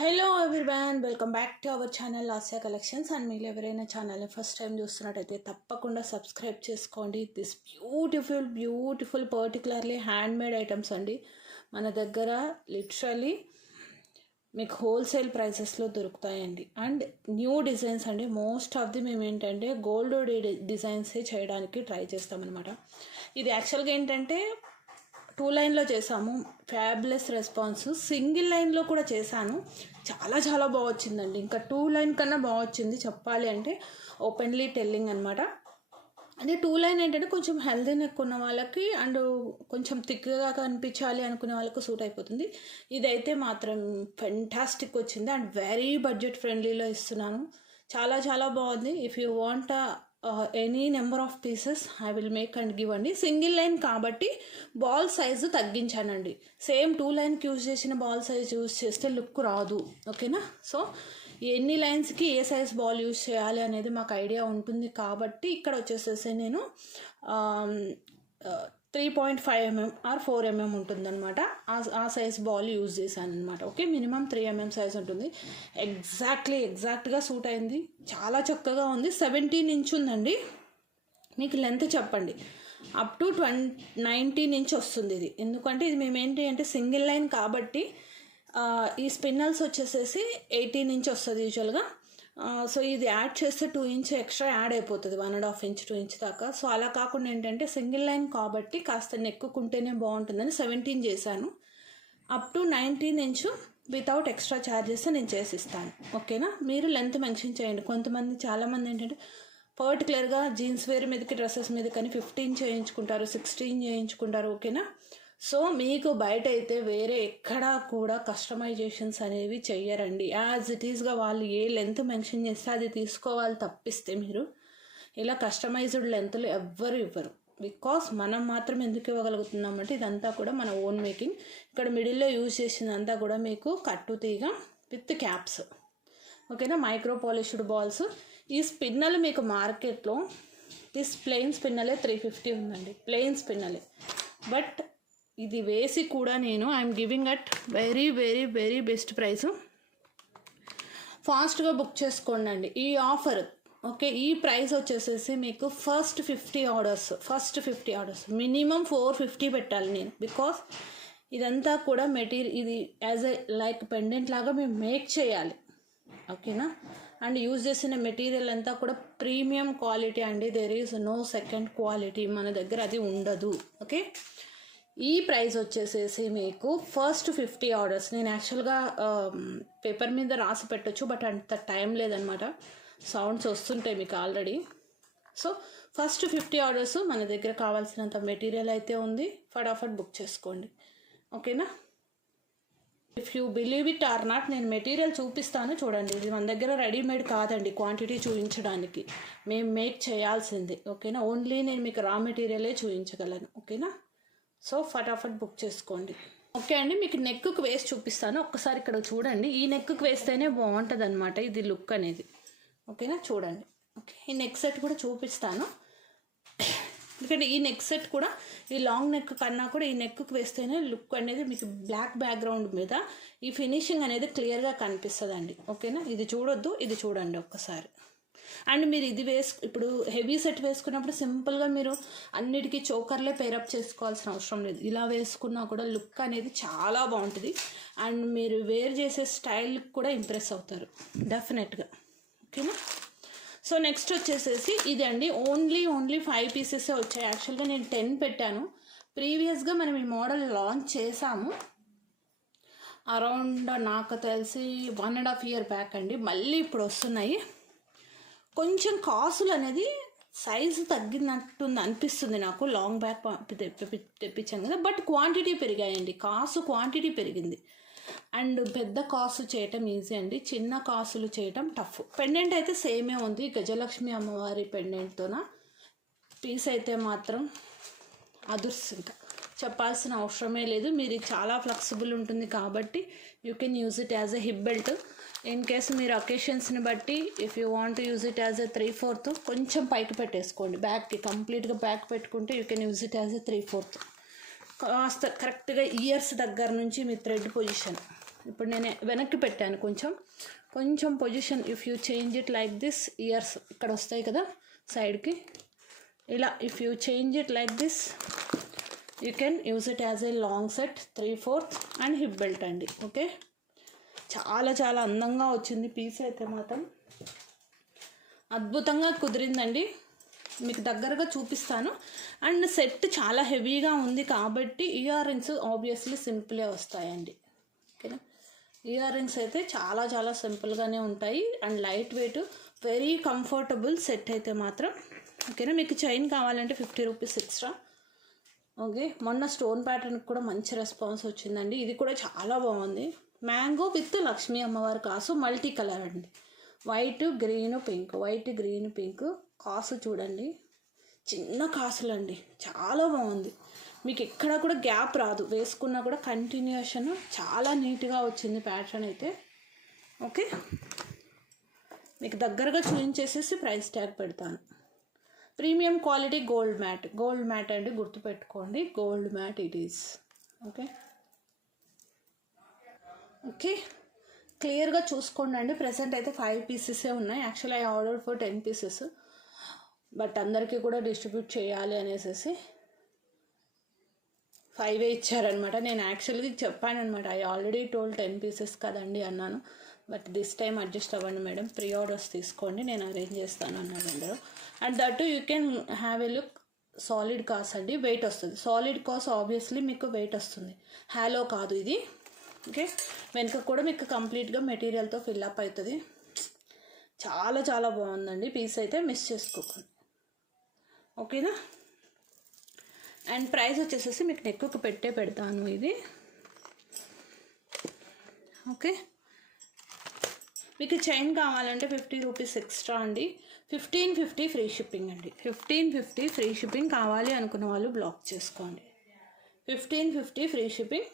Hello everyone, welcome back to our channel Asia collections. And మీరు ఎవరైనా ఛానల్ని first time చూస్తున్నట్టయితే తప్పకుండా సబ్స్క్రైబ్ చేసుకోండి. This beautiful particularly hand made items అండి. మన దగ్గర లిటరలీ మీకు హోల్సేల్ ప్రైసెస్లో దొరుకుతాయండి. అండ్ న్యూ డిజైన్స్ అండి. మోస్ట్ ఆఫ్ ది మేము ఏంటంటే గోల్డ్ డిజైన్సే చేయడానికి ట్రై చేస్తామన్నమాట. ఇది యాక్చువల్గా ఏంటంటే 2 లైన్లో చేసాము, ఫ్యాబులస్ రెస్పాన్స్. సింగిల్ లైన్లో కూడా చేశాను, చాలా బాగా వచ్చిందండి. ఇంకా 2 లైన్ కన్నా బాగా వచ్చింది చెప్పాలి అంటే, ఓపెన్లీ టెల్లింగ్ అనమాట. అంటే 2 లైన్ ఏంటంటే కొంచెం హెల్దీ నెక్ ఉన్న వాళ్ళకి అండ్ కొంచెం థిక్గా కనిపించాలి అనుకునే వాళ్ళకు సూట్ అయిపోతుంది. ఇదైతే మాత్రం ఫెంటాస్టిక్ వచ్చింది అండ్ వెరీ బడ్జెట్ ఫ్రెండ్లీలో ఇస్తున్నాను. చాలా బాగుంది. If you want any number of pieces I will make and give అండి. సింగిల్ లైన్ కాబట్టి బాల్ సైజు తగ్గించానండి. సేమ్ 2 లైన్కి యూజ్ చేసిన బాల్ సైజ్ యూజ్ చేస్తే లుక్ రాదు, ఓకేనా? సో ఎన్ని లైన్స్కి ఏ సైజ్ బాల్ యూజ్ చేయాలి అనేది మాకు ఐడియా ఉంటుంది కాబట్టి ఇక్కడ వచ్చేసేసి నేను 3.5 mm ఆర్ 4 mm ఉంటుందన్నమాట. ఆ సైజ్ బాల్ యూజ్ చేశాను అనమాట. ఓకే, మినిమం 3 mm సైజ్ ఉంటుంది. ఎగ్జాక్ట్గా సూట్ అయింది. చాలా చక్కగా ఉంది. 17 ఇంచ్ ఉందండి. మీకు లెంత్ చెప్పండి, అప్ టు 19 ఇంచ్ వస్తుంది ఇది. ఎందుకంటే ఇది మేము ఏంటి అంటే సింగిల్ లైన్ కాబట్టి ఈ స్పిన్నల్స్ వచ్చేసేసి 18 ఇంచ్ వస్తుంది యూజువల్గా. సో ఇది యాడ్ చేస్తే 2 ఇంచ్ ఎక్స్ట్రా యాడ్ అయిపోతుంది, 1.5 ఇంచ్ 2 ఇంచ్ దాకా. సో అలా కాకుండా ఏంటంటే సింగిల్ లైన్ కాబట్టి కాస్త నెక్కుకుంటేనే బాగుంటుందని 17 చేశాను. Up to 19 inch without extra charges నేను చేసిస్తాను, ఓకేనా? మీరు లెంత్ మెన్షన్ చేయండి. చాలామంది ఏంటంటే పర్టికులర్గా జీన్స్ వేర్ మీదకి డ్రెస్సెస్ మీద కానీ 15 చేయించుకుంటారు, 16 చేయించుకుంటారు, ఓకేనా? సో మీకు బయట అయితే వేరే ఎక్కడా కూడా కస్టమైజేషన్స్ అనేవి చెయ్యరండి. యాజ్ ఇట్ ఈస్గా వాళ్ళు ఏ లెంత్ మెన్షన్ చేస్తే అది తీసుకోవాలి తప్పిస్తే మీరు ఇలా కస్టమైజ్డ్ లెంత్లు ఎవ్వరు ఇవ్వరు. బికాస్ మనం మాత్రం ఎందుకు ఇవ్వగలుగుతున్నామంటే ఇదంతా కూడా మన ఓన్ మేకింగ్. ఇక్కడ మిడిల్లో యూజ్ చేసిందంతా కూడా మీకు కట్టు తీగ విత్ క్యాప్స్, ఓకేనా? Micro polished balls. ఈ స్పిన్నలు మీకు మార్కెట్లో ఈ ప్లెయిన్ స్పిన్నలే 350 ఉందండి, ప్లెయిన్ స్పిన్నలే. బట్ ఇది వేసి కూడా నేను I'm giving at very best price. ఫాస్ట్గా బుక్ చేసుకోండి ఈ ఆఫర్, ఓకే? ఈ ప్రైస్ వచ్చేసేసి మీకు ఫస్ట్ 50 ఆర్డర్స్ మినిమం 450 పెట్టాలి నేను. బికాస్ ఇదంతా కూడా మెటీరియల్ ఇది యాజ్ ఎ లైక్ పెండెంట్ లాగా మేము మేక్ చేయాలి, ఓకేనా? అండ్ యూజ్ చేసిన మెటీరియల్ అంతా కూడా ప్రీమియం క్వాలిటీ అండి. There is no second quality, మన దగ్గర అది ఉండదు, ఓకే? ఈ ప్రైస్ వచ్చేసేసి మీకు ఫస్ట్ 50 ఆర్డర్స్ నేను యాక్చువల్గా పేపర్ మీద రాసి పెట్టచ్చు, బట్ అంత టైం లేదనమాట. సౌండ్స్ వస్తుంటాయి మీకు ఆల్రెడీ. సో ఫస్ట్ 50 ఆర్డర్స్ మన దగ్గర కావాల్సినంత మెటీరియల్ అయితే ఉంది. ఫటాఫట్ బుక్ చేసుకోండి, ఓకేనా? If you believe it or not, నేను మెటీరియల్ చూపిస్తాను చూడండి. ఇది మన దగ్గర రెడీమేడ్ కాదండి, క్వాంటిటీ చూపించడానికి మేము మేక్ చేయాల్సిందే, ఓకేనా? ఓన్లీ నేను మీకు రా మెటీరియలే చూపించగలను, ఓకేనా? సో ఫటాఫట్ బుక్ చేసుకోండి, ఓకే అండి? మీకు నెక్కు వేసి చూపిస్తాను, ఒక్కసారి ఇక్కడ చూడండి. ఈ నెక్కు వేస్తేనే బాగుంటుంది అనమాట ఇది లుక్ అనేది, ఓకేనా? చూడండి, ఓకే? ఈ నెక్ సెట్ కూడా చూపిస్తాను. ఎందుకంటే ఈ నెక్ సెట్ కూడా ఈ లాంగ్ నెక్ కన్నా కూడా ఈ నెక్కు వేస్తేనే లుక్ అనేది మీకు బ్లాక్ బ్యాక్గ్రౌండ్ మీద ఈ ఫినిషింగ్ అనేది క్లియర్గా కనిపిస్తుంది అండి, ఓకేనా? ఇది చూడొద్దు, ఇది చూడండి ఒక్కసారి. అండ్ మీరు ఇది ఇప్పుడు హెవీ సెట్ వేసుకున్నప్పుడు సింపుల్గా మీరు అన్నిటికీ చోకర్లే పేరప్ చేసుకోవాల్సిన అవసరం లేదు. ఇలా వేసుకున్నా కూడా లుక్ అనేది చాలా బాగుంటుంది. అండ్ మీరు వేర్ చేసే స్టైల్ కూడా ఇంప్రెస్ అవుతారు డెఫినెట్గా, ఓకేనా? సో నెక్స్ట్ వచ్చేసేసి ఇది అండి. ఓన్లీ 5 పీసెసే వచ్చాయి. యాక్చువల్గా నేను 10 పెట్టాను. ప్రీవియస్గా మనం ఈ మోడల్ లాంచ్ చేసాము అరౌండ్ నాకు తెలిసి 1.5 year బ్యాక్ అండి. మళ్ళీ ఇప్పుడు వస్తున్నాయి. కొంచెం కాసులు అనేది సైజు తగ్గినట్టుంది అనిపిస్తుంది నాకు. లాంగ్ బ్యాక్ తెప్పించాను కదా, బట్ క్వాంటిటీ పెరిగాయండి. క్వాంటిటీ పెరిగింది. అండ్ పెద్ద కాసు చేయటం ఈజీ అండి, చిన్న కాసులు చేయటం టఫ్. పెండెంట్ అయితే సేమే ఉంది, గజలక్ష్మి అమ్మవారి పెండెంట్తోన. పీస్ అయితే మాత్రం అదుర్స్, ఇంకా చెప్పాల్సిన అవసరమే లేదు. మీరు చాలా ఫ్లెక్సిబుల్ ఉంటుంది కాబట్టి you can use it as a hip belt. In case మీరు అకేషన్స్ని బట్టి if you want to use it as a 3/4 కొంచెం పైకి పెట్టేసుకోండి. బ్యాక్కి కంప్లీట్గా బ్యాక్ పెట్టుకుంటే you can use it as a 3/4. కాస్త కరెక్ట్గా ఇయర్స్ దగ్గర నుంచి మీ థ్రెడ్ పొజిషన్ ఇప్పుడు నేను వెనక్కి పెట్టాను కొంచెం position. If you change it like this, years ఇక్కడ వస్తాయి కదా సైడ్కి, ఇలా if you change it like this you can use it as a long set 3/4 and hip belt అండి. ఓకే, చాలా చాలా అందంగా వచ్చింది పీస్ అయితే మాత్రం అద్భుతంగా కుదిరిందండి. మీకు దగ్గరగా చూపిస్తాను. అండ్ సెట్ చాలా హెవీగా ఉంది కాబట్టి ఇయర్ రింగ్స్ ఆబ్వియస్లీ సింపులే వస్తాయండి. ఓకేనా, ఇయర్ రింగ్స్ అయితే చాలా చాలా సింపుల్గానే ఉంటాయి and light weight, very comfortable set అయితే మాత్రం. ఓకేనా, మీకు చైన్ కావాలంటే 50 రూపీస్ ఎక్స్ట్రా. ఓకే, మొన్న స్టోన్ ప్యాటర్న్కి కూడా మంచి రెస్పాన్స్ వచ్చిందండి. ఇది కూడా చాలా బాగుంది. మ్యాంగో విత్ లక్ష్మీ అమ్మవారి కాసు, మల్టీ కలర్ అండి. White green pink, white green pink కాసు చూడండి, చిన్న కాసులండి, చాలా బాగుంది. మీకు ఎక్కడ కూడా గ్యాప్ రాదు, వేసుకున్నా కూడా కంటిన్యూషన్ చాలా నీట్గా వచ్చింది ప్యాటర్న్ అయితే. ఓకే, మీకు దగ్గరగా చూపించేసేసి ప్రైస్ ట్యాగ్ పెడతాను. ప్రీమియం క్వాలిటీ గోల్డ్ మ్యాట్ అండి, గుర్తుపెట్టుకోండి, gold mat it is. Okay okay, క్లియర్గా చూసుకోండి అండి. ప్రెసెంట్ అయితే 5 పీసెసే ఉన్నాయి. Actually I order for 10 pieces, but అందరికీ కూడా డిస్ట్రిబ్యూట్ చేయాలి అనేసి 5 ఇచ్చారనమాట. నేను యాక్చువల్గా చెప్పానమాట, ఐ ఆల్రెడీ టోల్ 10 పీసెస్ కదండి అన్నాను. బట్ దిస్ టైం అడ్జస్ట్ అవ్వండి మేడం, ప్రీ ఆర్డర్స్ తీసుకోండి, నేను అరేంజ్ చేస్తాను అన్నారు అందరూ. And that you can have a look. Solid cos అండి, వెయిట్ వస్తుంది. సాలిడ్ కాస్ ఆబ్వియస్లీ మీకు వెయిట్ వస్తుంది, హ్యాలో కాదు ఇది. ఓకే, వెనుక కూడా మీకు కంప్లీట్గా మెటీరియల్తో ఫిల్అప్ అవుతుంది. చాలా చాలా బాగుందండి పీస్ అయితే, మిస్ చేసుకోకండి. ఓకేనా, అండ్ ప్రైస్ వచ్చేసేసి మీకు నెక్కు పెడతాను ఇది. ఓకే, మీకు చైన్ కావాలంటే 50 రూపీస్ ఎక్స్ట్రా అండి. 1550 ఫ్రీ షిప్పింగ్ అండి. 1550 ఫ్రీ షిప్పింగ్ కావాలి అనుకున్న వాళ్ళు బ్లాక్ చేసుకోండి. 1550 ఫ్రీ షిప్పింగ్.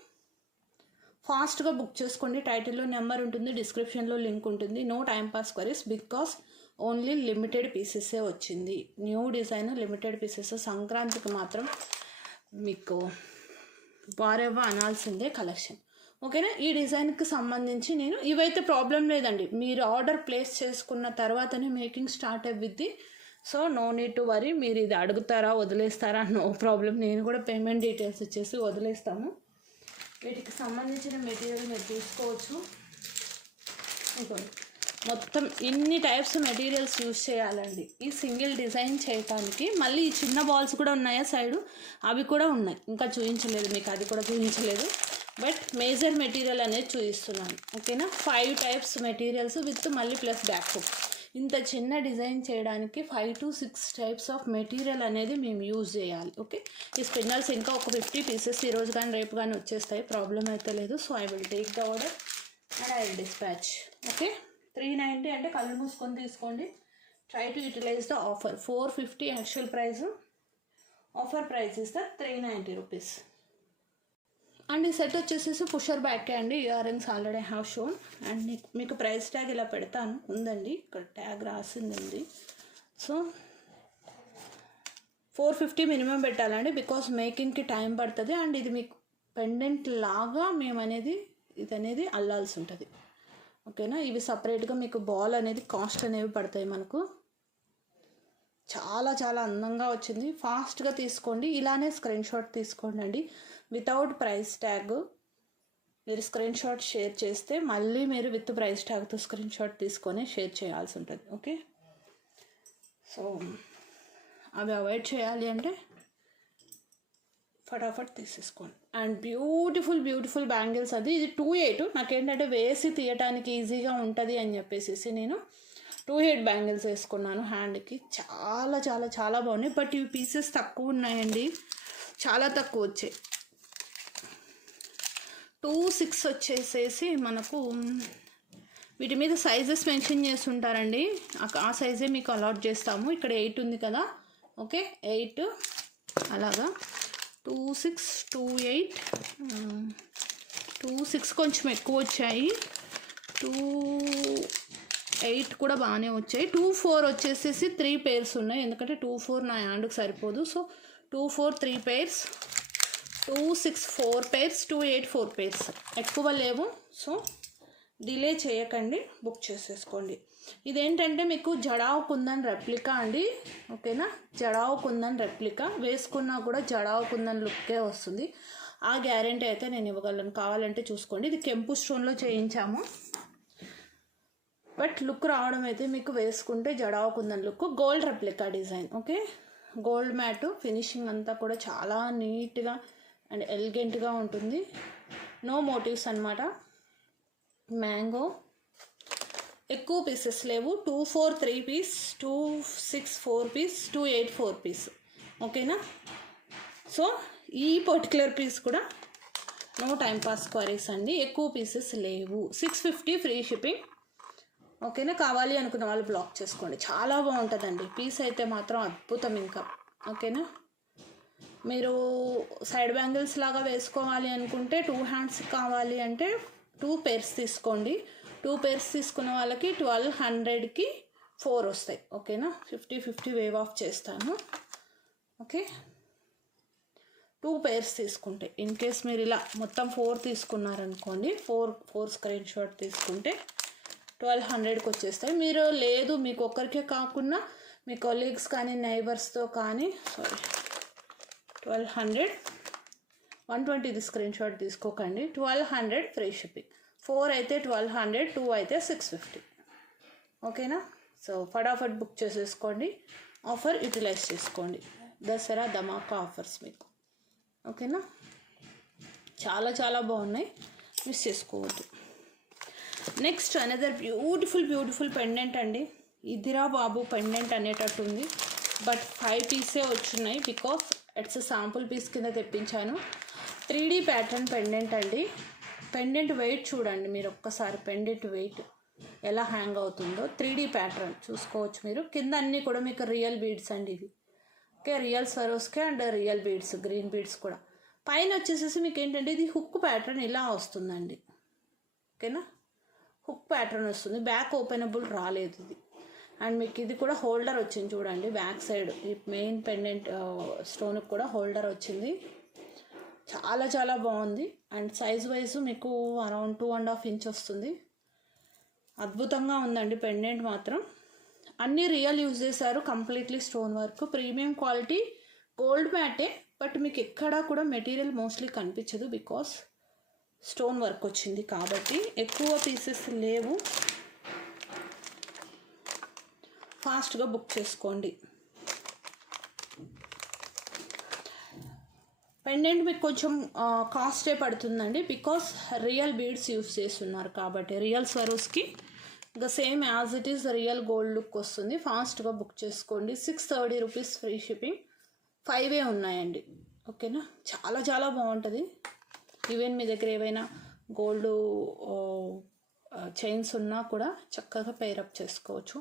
ఫాస్ట్గా బుక్ చేసుకోండి. టైటిల్లో నెంబర్ ఉంటుంది, డిస్క్రిప్షన్లో లింక్ ఉంటుంది. No time pass queries because only limited పీసెసే వచ్చింది. New design, limited pieces. సంక్రాంతికి మాత్రం మీకు వారెవ్వ అనాల్సిందే కలెక్షన్. ఓకేనా, ఈ డిజైన్కి సంబంధించి నేను ఇవైతే ప్రాబ్లం లేదండి, మీరు ఆర్డర్ ప్లేస్ చేసుకున్న తర్వాతనే మేకింగ్ స్టార్ట్ అవ్విద్ది. So no need to worry. మీరు ఇది అడుగుతారా వదిలేస్తారా, నో ప్రాబ్లం. నేను కూడా పేమెంట్ డీటెయిల్స్ ఇచ్చేసి వదిలేస్తాము. వీటికి సంబంధించిన మెటీరియల్ మీరు తీసుకోవచ్చు. ఇంకోటి మొత్తం ఇన్ని టైప్స్ మెటీరియల్స్ యూజ్ చేయాలండి ఈ సింగిల్ డిజైన్ చేయడానికి. మళ్ళీ ఈ చిన్న బాల్స్ కూడా ఉన్నాయా సైడు, అవి కూడా ఉన్నాయి, ఇంకా చూపించలేదు మీకు, అది కూడా చూపించలేదు. బట్ మేజర్ మెటీరియల్ అనేది చూపిస్తున్నాను. ఓకేనా, 5 టైప్స్ మెటీరియల్స్ విత్ మళ్ళీ ప్లస్ బ్యాక్ హుక్. ఇంత చిన్న డిజైన్ చేయడానికి 5 to 6 టైప్స్ ఆఫ్ మెటీరియల్ అనేది మేము యూజ్ చేయాలి. ఓకే, ఈ స్పిన్నర్స్ ఇంకా ఒక 50 పీసెస్ ఈరోజు కానీ రేపు కానీ వచ్చేస్తాయి, ప్రాబ్లం అయితే లేదు. So I will take the order and I will dispatch. Okay, 390 అంటే కళ్ళు మూసుకొని తీసుకోండి. Try to utilize the offer. 450 actual price, offer price is the 390 rupees. And ఈ సెట్ వచ్చేసేసి పుషర్ బ్యాకే అండి. Earrings already have shown. And మీకు price tag ఇలా పెడతాను, ఉందండి ఇక్కడ ట్యాగ్ రాసిందండి. సో 450 మినిమం పెట్టాలండి, బికాస్ మేకింగ్కి టైం పడుతుంది. అండ్ ఇది మీకు పెండెంట్ లాగా ఇది అనేది అల్లాల్సి ఉంటుంది. ఓకేనా, ఇవి సపరేట్గా మీకు బాల్ అనేది కాస్ట్ అనేవి పడతాయి మనకు. చాలా చాలా అందంగా వచ్చింది. ఫాస్ట్గా తీసుకోండి, ఇలానే స్క్రీన్ షాట్ తీసుకోండి అండి. వితౌట్ ప్రైస్ ట్యాగ్ మీరు స్క్రీన్ షాట్ షేర్ చేస్తే మళ్ళీ మీరు విత్ ప్రైస్ ట్యాగ్తో స్క్రీన్ షాట్ తీసుకొని షేర్ చేయాల్సి ఉంటుంది. ఓకే, సో అవి అవాయిడ్ చేయాలి అంటే ఫటాఫట్ తీసేసుకోండి. And beautiful bangles. ఇది 2/8. నాకేంటంటే వేసి తీయటానికి ఈజీగా ఉంటుంది అని చెప్పేసి నేను 2/8 బ్యాంగిల్స్ వేసుకున్నాను హ్యాండ్కి. చాలా చాలా చాలా బాగున్నాయి. బట్ ఇవి పీసెస్ తక్కువ ఉన్నాయండి, చాలా తక్కువ వచ్చాయి. 2/6 వచ్చేసేసి మనకు వీటి మీద సైజెస్ మెన్షన్ చేసి ఉంటారండి, ఆ సైజే మీకు అలాట్ చేస్తాము. ఇక్కడ 8 ఉంది కదా, ఓకే 8 అలాగా. 2/6, 2/8, 2/6 కొంచెం ఎక్కువ వచ్చాయి. 2/8 కూడా బాగానే వచ్చాయి. 2/4 వచ్చేసేసి 3 pairs ఉన్నాయి, ఎందుకంటే 2/4 నా హ్యాండ్కి సరిపోదు. So 2/4 3 pairs. 264 pairs, 284 pairs, ఎక్కువ లేవు. సో డిలే చేయకండి, బుక్ చేసేసుకోండి. ఇదేంటంటే మీకు జడావ్ కుందన్ రెప్లికా అండి, ఓకేనా. జడావ్ కుందన్ రెప్లికా వేసుకున్నా కూడా జడావ్ కుందన్ లుక్కే వస్తుంది. ఆ గ్యారెంటీ అయితే నేను ఇవ్వగలను, కావాలంటే చూసుకోండి. ఇది కెంపు స్టోన్లో చేయించాము, బట్ లుక్ రావడం అయితే మీకు వేసుకుంటే jadau kundan look. Gold replica design, okay. Gold matte finishing అంతా కూడా చాలా నీట్గా అండ్ ఎలిగెంట్గా ఉంటుంది. నో మోటివ్స్ అనమాట. మ్యాంగో ఎక్కువ పీసెస్ లేవు. 243 పీస్, 264 పీస్, 284 పీస్, ఓకేనా. సో ఈ పర్టికులర్ పీస్ కూడా నో టైం పాస్ క్వరీస్ అండి, ఎక్కువ పీసెస్ లేవు. 650 ఫ్రీ షిప్పింగ్, ఓకేనా. కావాలి అనుకున్న వాళ్ళు బ్లాక్ చేసుకోండి. చాలా బాగుంటుందండి పీస్ అయితే మాత్రం అద్భుతం ఇంకా, ఓకేనా. మీరు సైడ్ బ్యాంగిల్స్ లాగా వేసుకోవాలి అనుకుంటే 2 హ్యాండ్స్ కావాలి అంటే 2 pairs తీసుకోండి. 2 pairs తీసుకున్న వాళ్ళకి 1200కి 4 వస్తాయి, ఓకేనా. 50-50 వేవ్ ఆఫ్ చేస్తాను, ఓకే. 2 pairs తీసుకుంటే, ఇన్ కేస్ మీరు ఇలా మొత్తం 4 తీసుకున్నారనుకోండి, 4 స్క్రీన్ షాట్ తీసుకుంటే 1200కి వచ్చేస్తాయి. మీరు లేదు మీకు ఒక్కరికే కాకుండా మీ కొలీగ్స్ కానీ నైబర్స్తో కానీ 1200, 120 స్క్రీన్ షాట్ తీసుకోకండి. 1200 ఫ్రీ షిప్పింగ్. 4 అయితే 1200, 2 అయితే 650, ఓకేనా. సో ఫటాఫట్ బుక్ చేసేసుకోండి, ఆఫర్ యూటిలైజ్ చేసుకోండి. దసరా ధమాకా ఆఫర్స్ మీకు, ఓకేనా. చాలా చాలా బాగున్నాయి, మిస్ చేసుకోవద్దు. నెక్స్ట్ అనదర్ బ్యూటిఫుల్ పెండెంట్ అండి. ఇదిరా బాబు పెండెంట్ అనేటట్టు ఉంది, బట్ 5 పీసే వచ్చున్నాయి బికాస్ ఇట్స్ శాంపుల్ పీస్ కింద తెప్పించాను. 3D ప్యాటర్న్ పెండెంట్ అండి. పెండెంట్ వెయిట్ చూడండి మీరు ఒక్కసారి, పెండెంట్ వెయిట్ ఎలా హ్యాంగ్ అవుతుందో. 3D ప్యాటర్న్ చూసుకోవచ్చు మీరు. కింద అన్నీ కూడా మీకు రియల్ బీడ్స్ అండి ఇది, okay. Real Swarovski and real beads, green beads కూడా. పైన వచ్చేసేసి మీకు ఏంటంటే ఇది హుక్ ప్యాటర్న్ ఇలా వస్తుందండి, ఓకేనా. హుక్ ప్యాటర్న్ వస్తుంది, బ్యాక్ ఓపెనబుల్ రాలేదు ఇది. అండ్ మీకు ఇది కూడా హోల్డర్ వచ్చింది చూడండి బ్యాక్ సైడ్. ఈ మెయిన్ పెండెంట్ స్టోన్కి కూడా హోల్డర్ వచ్చింది. చాలా చాలా బాగుంది. అండ్ సైజ్ వైజ్ మీకు అరౌండ్ 2.5 ఇంచ్ వస్తుంది. అద్భుతంగా ఉందండి పెండెంట్ మాత్రం. అన్నీ రియల్ యూజ్ చేశారు, completely stone work, premium quality, gold మ్యాటే. బట్ మీకు ఎక్కడా కూడా మెటీరియల్ మోస్ట్లీ కనిపించదు బికాస్ స్టోన్ వర్క్ వచ్చింది కాబట్టి. ఎక్కువ పీసెస్ లేవు, ఫాస్ట్గా బుక్ చేసుకోండి. పెండెంట్ మీకు కొంచెం కాస్టే పడుతుందండి బికాస్ రియల్ బీడ్స్ యూస్ చేస్తున్నారు కాబట్టి. రియల్ స్వరోస్కి ఇంకా same as it is real gold look వస్తుంది. ఫాస్ట్గా బుక్ చేసుకోండి. 630 రూపీస్ ఫ్రీ షిప్పింగ్. 5 ఉన్నాయండి, ఓకేనా. చాలా చాలా బాగుంటుంది. ఈవెన్ మీ దగ్గర ఏవైనా గోల్డ్ చైన్స్ ఉన్నా కూడా చక్కగా పేరప్ చేసుకోవచ్చు.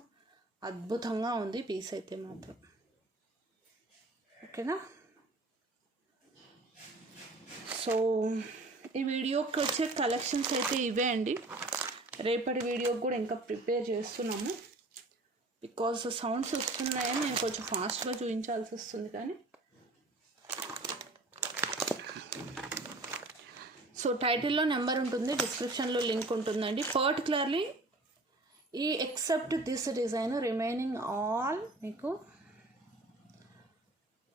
అద్భుతంగా ఉంది పీస్ అయితే మాత్రం, ఓకేనా. సో ఈ వీడియోకి వచ్చే కలెక్షన్స్ అయితే ఇవే అండి. రేపటి వీడియోకి కూడా ఇంకా ప్రిపేర్ చేస్తున్నాము బికాస్ సౌండ్స్ వస్తున్నాయని నేను కొంచెం ఫాస్ట్గా చూపించాల్సి వస్తుంది. కానీ సో టైటిల్లో నెంబర్ ఉంటుంది, డిస్క్రిప్షన్లో లింక్ ఉంటుందండి. పర్టికులర్లీ ఈ except this design remaining all మీకు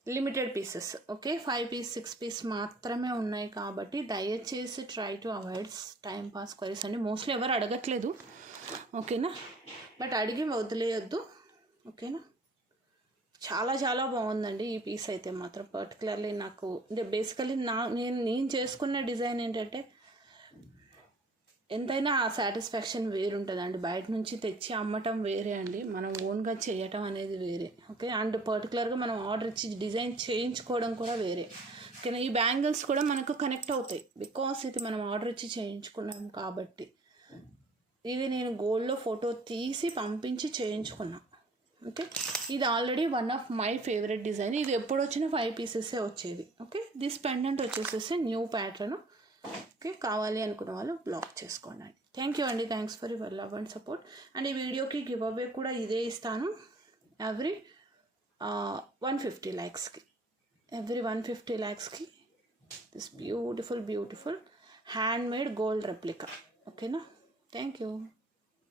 limited pieces, okay. 5 piece 6 piece మాత్రమే ఉన్నాయి కాబట్టి దయచేసి try to avoid time pass queries అండి. మోస్ట్లీ ఎవరు అడగట్లేదు, ఓకేనా. బట్ అడిగి వదిలేయద్దు, ఓకేనా. చాలా చాలా బాగుందండి ఈ పీస్ అయితే మాత్రం. పర్టికులర్లీ నాకు అంటే బేసికలీ నేను చేసుకున్న డిజైన్ ఏంటంటే ఎంతైనా ఆ సాటిస్ఫాక్షన్ వేరుంటుందండి. బయట నుంచి తెచ్చి అమ్మటం వేరే అండి, మనం ఓన్గా చేయటం అనేది వేరే, ఓకే. అండ్ పర్టికులర్గా మనం ఆర్డర్ ఇచ్చి డిజైన్ చేయించుకోవడం కూడా వేరే, ఓకేనా. ఈ బ్యాంగిల్స్ కూడా మనకు కనెక్ట్ అవుతాయి బికాస్ ఇది మనం ఆర్డర్ ఇచ్చి చేయించుకున్నాం కాబట్టి. ఇది నేను గోల్డ్లో ఫోటో తీసి పంపించి చేయించుకున్నా, ఓకే. ఇది already one of my favourite design. ఇది ఎప్పుడు వచ్చినా 5 పీసెసే వచ్చేది, ఓకే. దిస్ పెండెంట్ వచ్చేసేసి న్యూ ప్యాటర్న్, ఓకే. కావాలి అనుకున్న వాళ్ళు బ్లాక్ చేసుకోండి. థ్యాంక్ యూ అండి, thanks for your love and support. And ఈ వీడియోకి గివ్ అవే కూడా ఇదే ఇస్తాను. ఎవ్రీ 150 లైక్స్కి this beautiful handmade gold replica. ఓకేనా? Thank you.